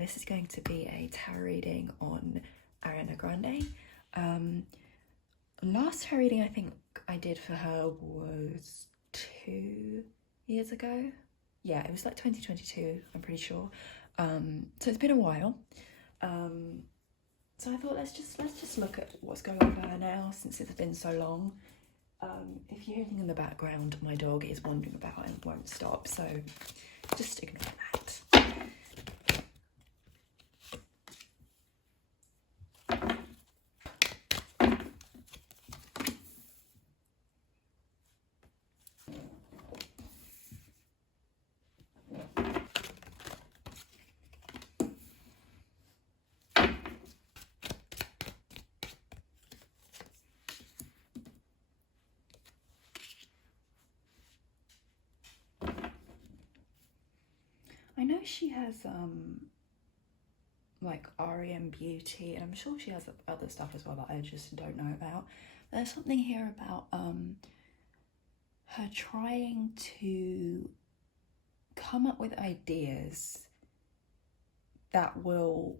this is going to be a tarot reading on Ariana Grande. Last tarot reading I think I did for her was 2 years ago. Yeah, it was like 2022, I'm pretty sure. So it's been a while. So I thought let's just look at what's going on for her now since it's been so long. If you hear anything in the background, my dog is wandering about and won't stop, so just ignore that. I know she has like REM Beauty, and I'm sure she has other stuff as well that I just don't know about. There's something here about her trying to come up with ideas that will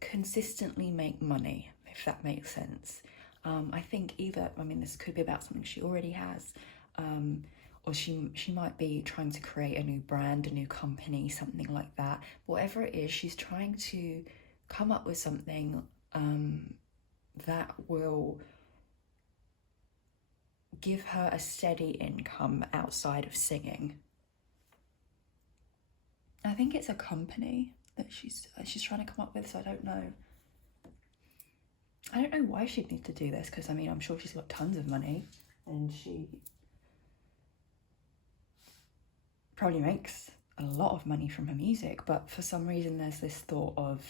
consistently make money, if that makes sense. I think either, I mean, this could be about something she already has, or she might be trying to create a new brand, a new company, something like that. Whatever it is, she's trying to come up with something that will give her a steady income outside of singing. I think it's a company that she's trying to come up with, so I don't know. I don't know why she'd need to do this, because I mean, I'm sure she's got tons of money and she probably makes a lot of money from her music, but for some reason there's this thought of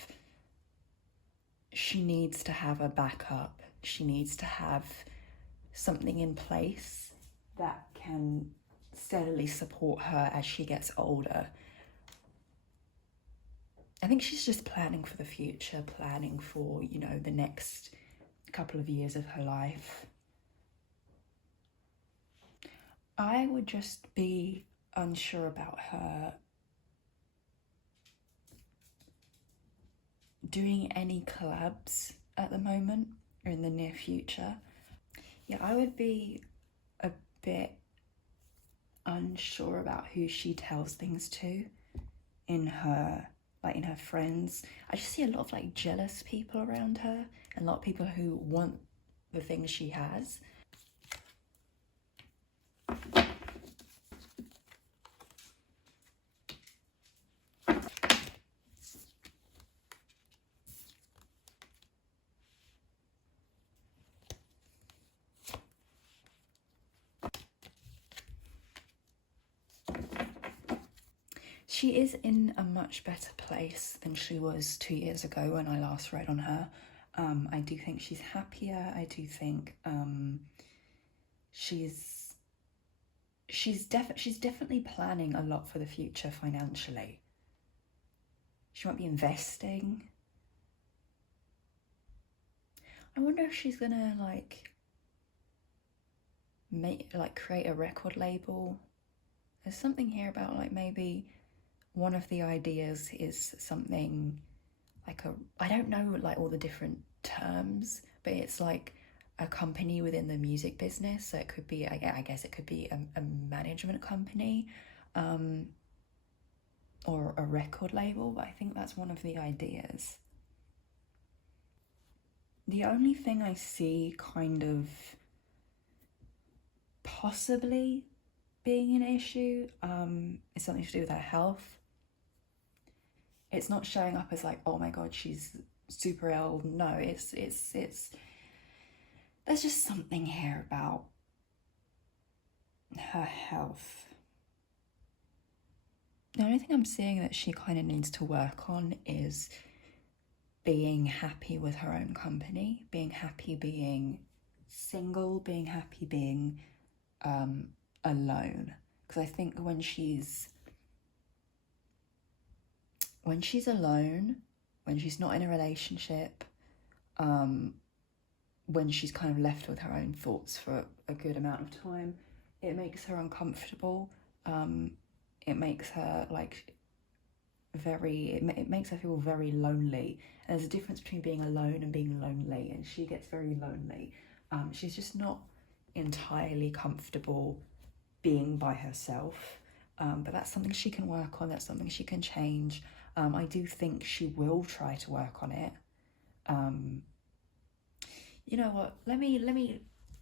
she needs to have a backup. She needs to have something in place that can steadily support her as she gets older. I think she's just planning for the future, planning for, you know, the next couple of years of her life. I would just be unsure about her doing any collabs at the moment or in the near future. Yeah, I would be a bit unsure about who she tells things to in her friends. I just see a lot of like jealous people around her and a lot of people who want the things she has. She is in a much better place than she was 2 years ago when I last read on her. I do think she's happier. I do think she's definitely planning a lot for the future financially. She might be investing. I wonder if she's gonna create a record label. There's something here about like maybe one of the ideas is something like I don't know like all the different terms, but it's like a company within the music business. So it could be, I guess it could be a management company or a record label, but I think that's one of the ideas. The only thing I see kind of possibly being an issue is something to do with her health. It's not showing up as like, oh my god, she's super ill. No, it's there's just something here about her health. The only thing I'm seeing that she kind of needs to work on is being happy with her own company, being happy being single, being happy being alone. Because I think when she's alone, when she's not in a relationship, when she's kind of left with her own thoughts for a good amount of time, it makes her uncomfortable. It makes her like it makes her feel very lonely. And there's a difference between being alone and being lonely, and she gets very lonely. She's just not entirely comfortable being by herself, but that's something she can work on. That's something she can change. I do think she will try to work on it. You know what? Let me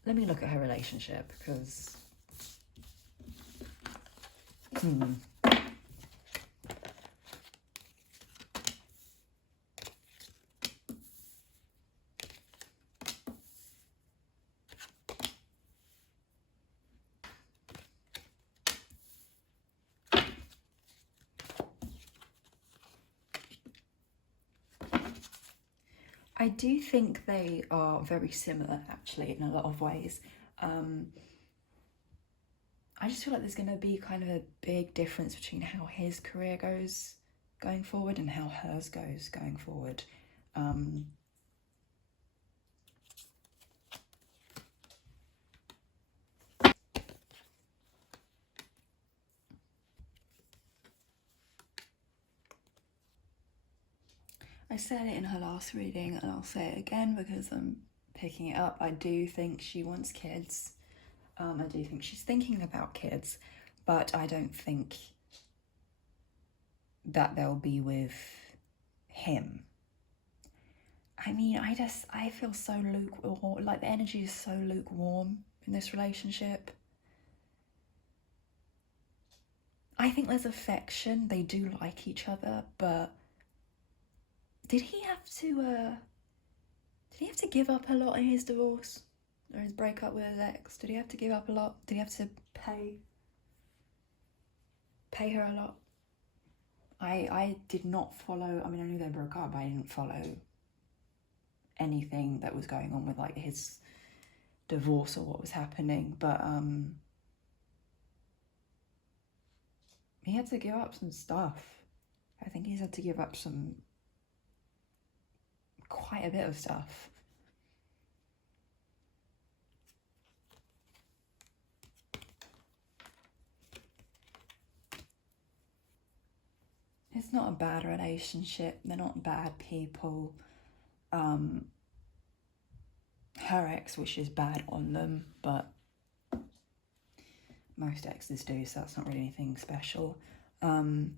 look at her relationship, because I do think they are very similar, actually, in a lot of ways. I just feel like there's going to be kind of a big difference between how his career goes going forward and how hers goes going forward. I said it in her last reading, and I'll say it again because I'm picking it up. I do think she wants kids. I do think she's thinking about kids, but I don't think that they'll be with him. I mean, I feel so lukewarm, like the energy is so lukewarm in this relationship. I think there's affection, they do like each other, but did he have to give up a lot in his divorce or his breakup with his ex? Did he have to give up a lot? Did he have to pay her a lot? I did not follow. I mean, I knew they broke up, but I didn't follow anything that was going on with like his divorce or what was happening. But he had to give up some stuff. I think he's had to give up quite a bit of stuff. It's not a bad relationship. They're not bad people. Her ex wishes bad on them, but most exes do, so that's not really anything special. I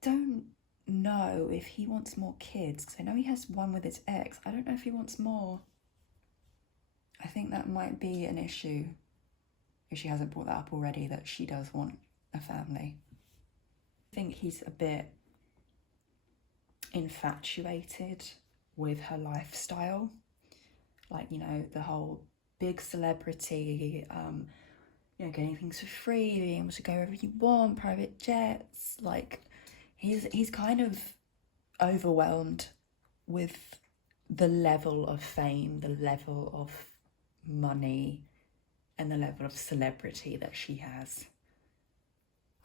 don't know if he wants more kids, because I know he has one with his ex. I don't know if he wants more. I think that might be an issue, if she hasn't brought that up already, that she does want a family. I think he's a bit infatuated with her lifestyle, like, you know, the whole big celebrity, you know, getting things for free, being able to go wherever you want, private jets. Like, he's kind of overwhelmed with the level of fame, the level of money, and the level of celebrity that she has.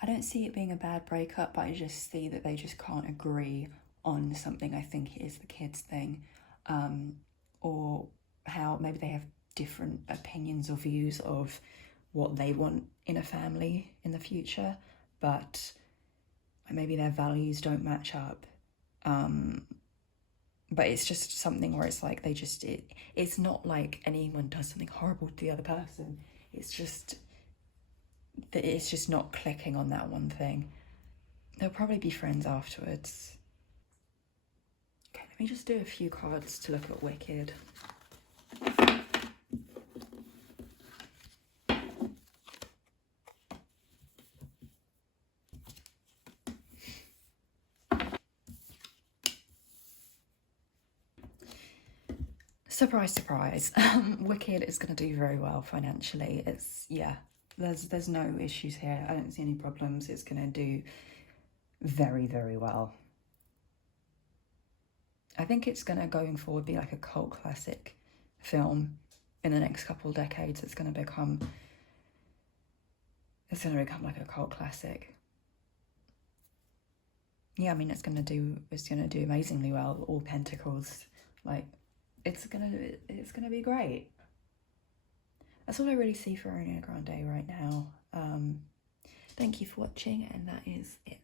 I don't see it being a bad breakup, but I just see that they just can't agree on something. I think it is the kids thing, or how maybe they have different opinions or views of what they want in a family in the future, but maybe their values don't match up. But it's just something where it's like it's not like anyone does something horrible to the other person. It's just not clicking on that one thing. They'll probably be friends afterwards. Okay, let me just do a few cards to look at Wicked. Surprise, surprise. Wicked is going to do very well financially. There's no issues here. I don't see any problems. It's going to do very, very well. I think it's going to, going forward, be like a cult classic film in the next couple of decades. It's going to become like a cult classic. Yeah, I mean, it's going to do amazingly well. All Pentacles, like, it's gonna be great. That's all I really see for Ariana Grande right now. Thank you for watching, and that is it.